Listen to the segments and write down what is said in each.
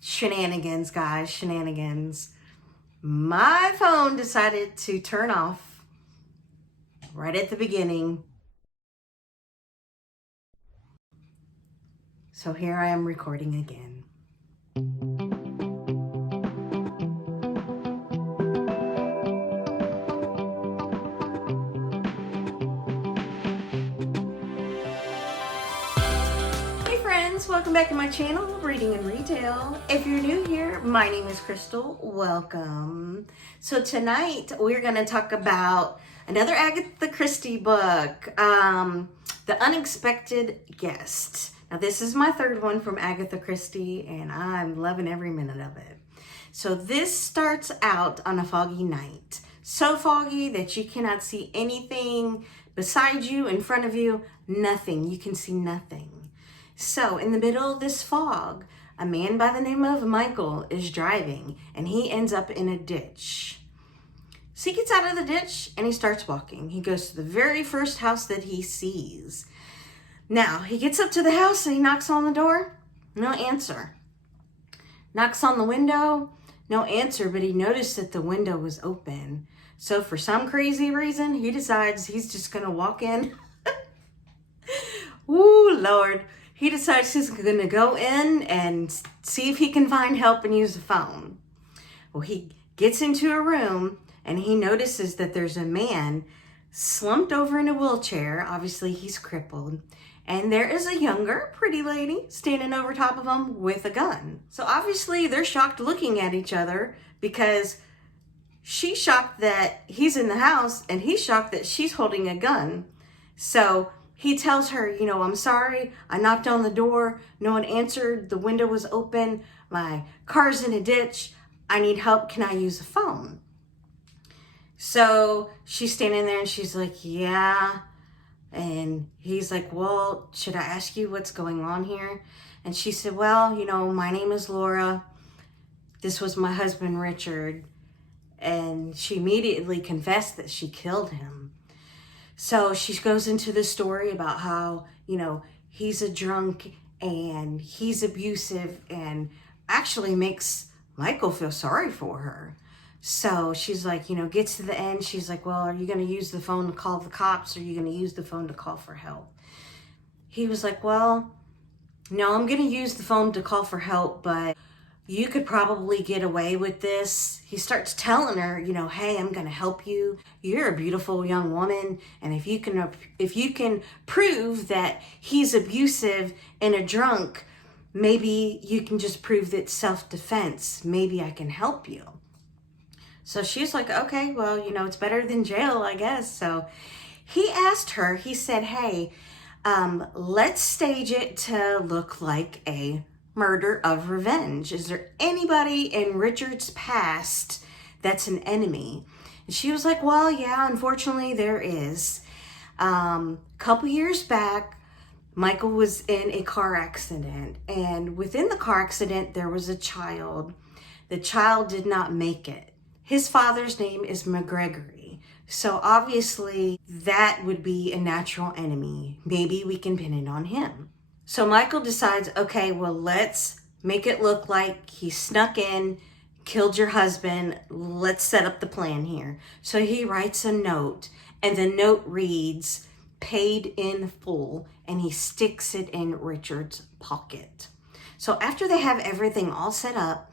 Shenanigans, guys, shenanigans. My phone decided to turn off right at the beginning. So here I am recording again. Welcome back to my channel, Reading and Retail. If you're new here, my name is Crystal. Welcome. So tonight we're going to talk about another Agatha Christie book, The Unexpected Guest. Now this is my third one from Agatha Christie and I'm loving every minute of it. So this starts out on a foggy night. So foggy that you cannot see anything beside you, in front of you, nothing. You can see nothing. So in the middle of this fog, a man by the name of Michael is driving and he ends up in a ditch. So he gets out of the ditch and he starts walking. He goes to the very first house that he sees. Now he gets up to the house and he knocks on the door, no answer. Knocks on the window, no answer, but he noticed that the window was open. So for some crazy reason, he decides he's just gonna walk in. Ooh, Lord. He decides he's going to go in and see if he can find help and use the phone. Well, he gets into a room and he notices that there's a man slumped over in a wheelchair. Obviously, he's crippled. And there is a younger, pretty lady standing over top of him with a gun. So obviously, they're shocked looking at each other because she's shocked that he's in the house and he's shocked that she's holding a gun. So he tells her, you know, I'm sorry, I knocked on the door, no one answered, the window was open, my car's in a ditch, I need help, can I use the phone? So she's standing there and she's like, yeah. And he's like, well, should I ask you what's going on here? And she said, well, you know, my name is Laura. This was my husband, Richard. And she immediately confessed that she killed him. So she goes into the story about how, you know, he's a drunk and he's abusive and actually makes Michael feel sorry for her. So she's like, you know, gets to the end. She's like, well, are you going to use the phone to call the cops? Or are you going to use the phone to call for help? He was like, well, no, I'm going to use the phone to call for help, but you could probably get away with this. He starts telling her, you know, hey, I'm going to help you. You're a beautiful young woman. And if you can prove that he's abusive and a drunk, maybe you can just prove that self-defense. Maybe I can help you. So she's like, okay, well, you know, it's better than jail, I guess. So he asked her, he said, hey, let's stage it to look like a murder of revenge. Is there anybody in Richard's past that's an enemy? And she was like, well, yeah, unfortunately there is. Couple years back, Michael was in a car accident, and within the car accident there was a child. The child did not make it. His father's name is McGregory. So obviously that would be a natural enemy. Maybe we can pin it on him. So Michael decides, okay, well, let's make it look like he snuck in, killed your husband. Let's set up the plan here. So he writes a note, and the note reads, paid in full, and he sticks it in Richard's pocket. So after they have everything all set up,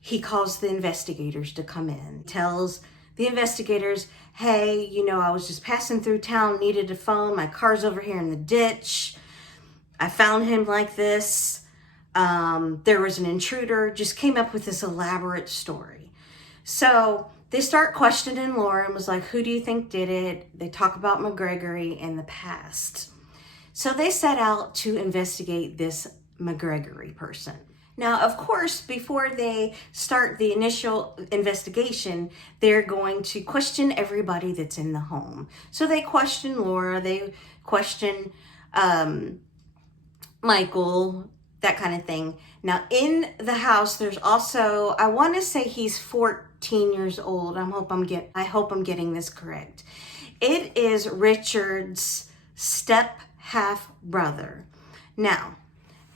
he calls the investigators to come in. Tells the investigators, hey, you know, I was just passing through town, needed a phone. My car's over here in the ditch. I found him like this. There was an intruder, just came up with this elaborate story. So they start questioning Laura and was like, who do you think did it? They talk about McGregory in the past. So they set out to investigate this McGregory person. Now, of course, before they start the initial investigation, they're going to question everybody that's in the home. So they question Laura, they question Michael, that kind of thing. Now, in the house, there's also, I want to say he's 14 years old. I hope I'm getting this correct. It is Richard's step half brother. Now,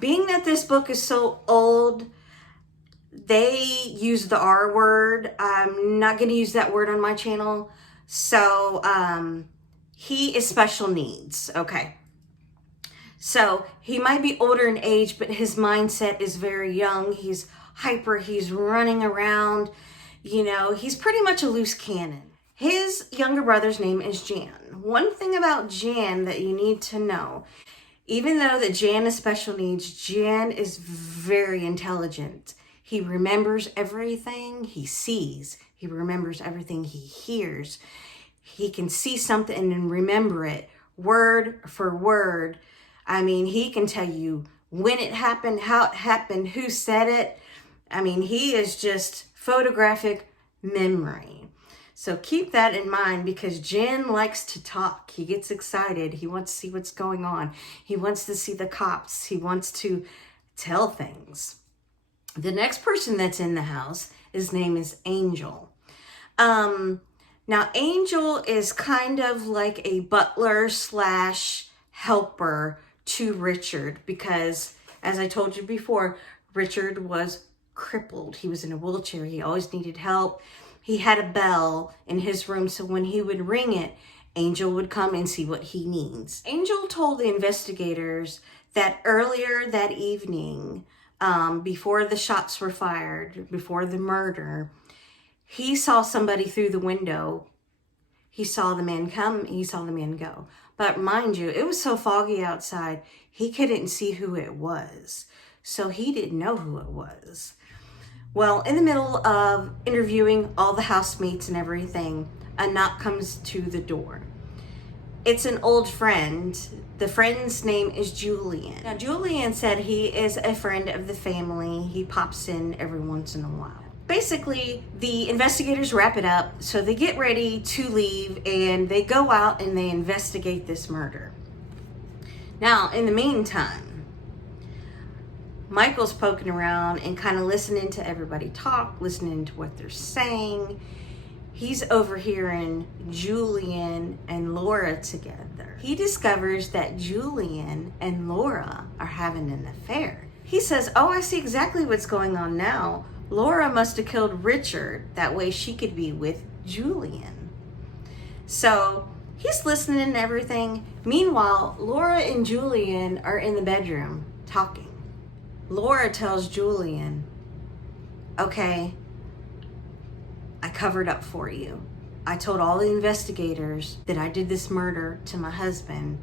being that this book is so old, they use the R word. I'm not going to use that word on my channel. So he is special needs. Okay. So he might be older in age, but his mindset is very young. He's hyper. He's running around. You know, he's pretty much a loose cannon. His younger brother's name is Jan. One thing about Jan that you need to know, even though that Jan is special needs, Jan is very intelligent. He remembers everything he sees. He remembers everything he hears. He can see something and remember it word for word. I mean, he can tell you when it happened, how it happened, who said it. I mean, he is just photographic memory. So keep that in mind, because Jan likes to talk. He gets excited. He wants to see what's going on. He wants to see the cops. He wants to tell things. The next person that's in the house, his name is Angel. Now, Angel is kind of like a butler slash helper to Richard, because, as I told you before, Richard was crippled. He was in a wheelchair. He always needed help. He had a bell in his room, so when he would ring it, Angel would come and see what he needs. Angel told the investigators that earlier that evening, before the shots were fired, before the murder, he saw somebody through the window. He saw the man come, he saw the man go. But mind you, it was so foggy outside, he couldn't see who it was. So he didn't know who it was. Well, in the middle of interviewing all the housemates and everything, a knock comes to the door. It's an old friend. The friend's name is Julian. Now, Julian said he is a friend of the family. He pops in every once in a while. Basically, the investigators wrap it up, so they get ready to leave, and they go out and they investigate this murder. Now, in the meantime, Michael's poking around and kind of listening to everybody talk, listening to what they're saying. He's overhearing Julian and Laura together. He discovers that Julian and Laura are having an affair. He says, "Oh, I see exactly what's going on now. Laura must have killed Richard. That way she could be with Julian." So he's listening to everything. Meanwhile, Laura and Julian are in the bedroom talking. Laura tells Julian, "Okay, I covered up for you. I told all the investigators that I did this murder to my husband.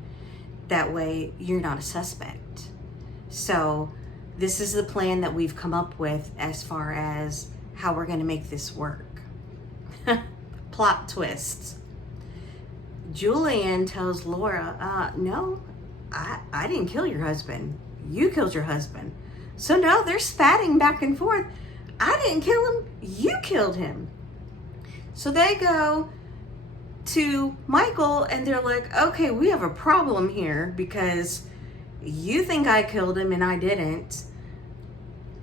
That way you're not a suspect. So this is the plan that we've come up with as far as how we're going to make this work." Plot twists. Julian tells Laura, "No, I didn't kill your husband. You killed your husband." So now they're spatting back and forth. "I didn't kill him. You killed him." So they go to Michael and they're like, "Okay, we have a problem here because you think I killed him and I didn't.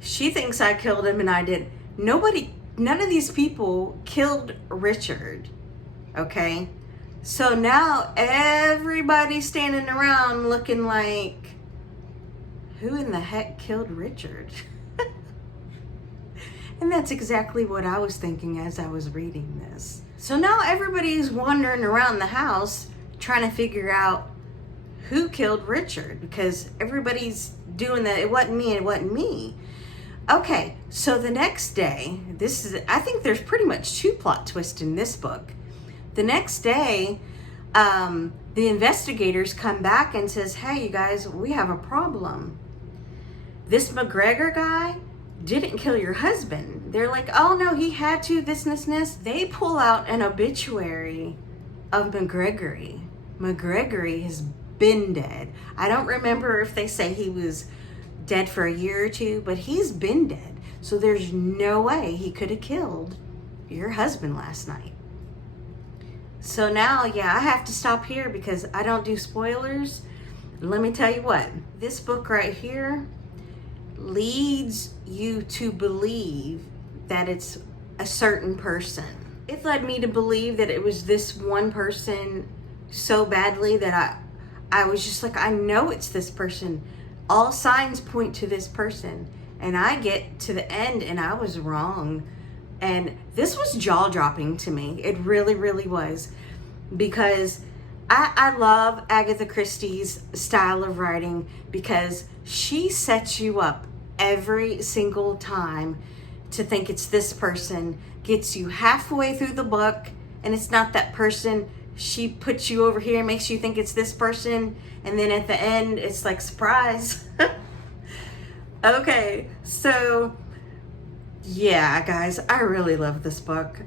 She thinks I killed him and I didn't. None of these people killed Richard." Okay? So now everybody's standing around looking like, who in the heck killed Richard? And that's exactly what I was thinking as I was reading this. So now everybody's wandering around the house trying to figure out who killed Richard, because everybody's doing that. It wasn't me, it wasn't me. Okay, so the next day, I think there's pretty much 2 plot twists in this book. The next day, the investigators come back and says, "Hey, you guys, we have a problem. This McGregor guy didn't kill your husband." They're like, "Oh no, he had to, this and this and this." They pull out an obituary of McGregory. McGregory has been dead. I don't remember if they say he was dead for a year or 2, but he's been dead. So there's no way he could have killed your husband last night. So now, yeah, I have to stop here because I don't do spoilers. Let me tell you what, this book right here leads you to believe that it's a certain person. It led me to believe that it was this one person so badly that I was just like, I know it's this person. All signs point to this person. And I get to the end and I was wrong. And this was jaw-dropping to me. It really, really was. Because I love Agatha Christie's style of writing, because she sets you up every single time to think it's this person, gets you halfway through the book, and it's not that person. She puts you over here, makes you think it's this person, and then at the end, it's like, surprise. Okay, so yeah, guys, I really love this book.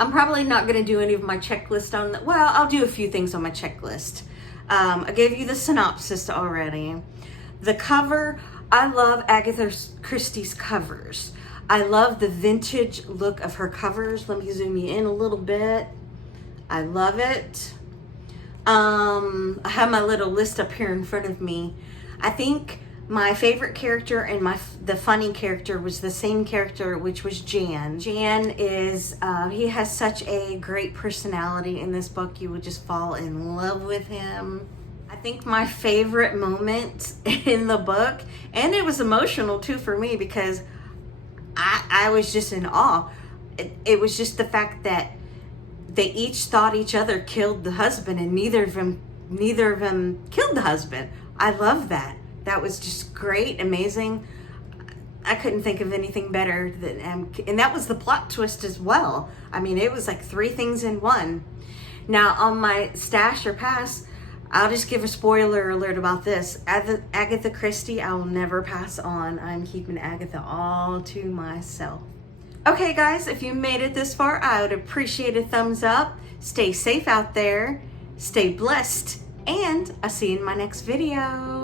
I'm probably not going to do any of my checklist on well, I'll do a few things on my checklist. I gave you the synopsis already. The cover, I love Agatha Christie's covers. I love the vintage look of her covers. Let me zoom you in a little bit. I love it. I have my little list up here in front of me. I think my favorite character and the funny character was the same character, which was Jan. Jan is, he has such a great personality in this book. You would just fall in love with him. I think my favorite moment in the book, and it was emotional too for me, because I was just in awe. It was just the fact that they each thought each other killed the husband, and neither of them killed the husband. I love that. That was just great, amazing. I couldn't think of anything better than, and that was the plot twist as well. I mean, it was like 3 things in one. Now, on my stash or pass, I'll just give a spoiler alert about this. Agatha Christie, I will never pass on. I'm keeping Agatha all to myself. Okay, guys, if you made it this far, I would appreciate a thumbs up. Stay safe out there. Stay blessed. And I'll see you in my next video.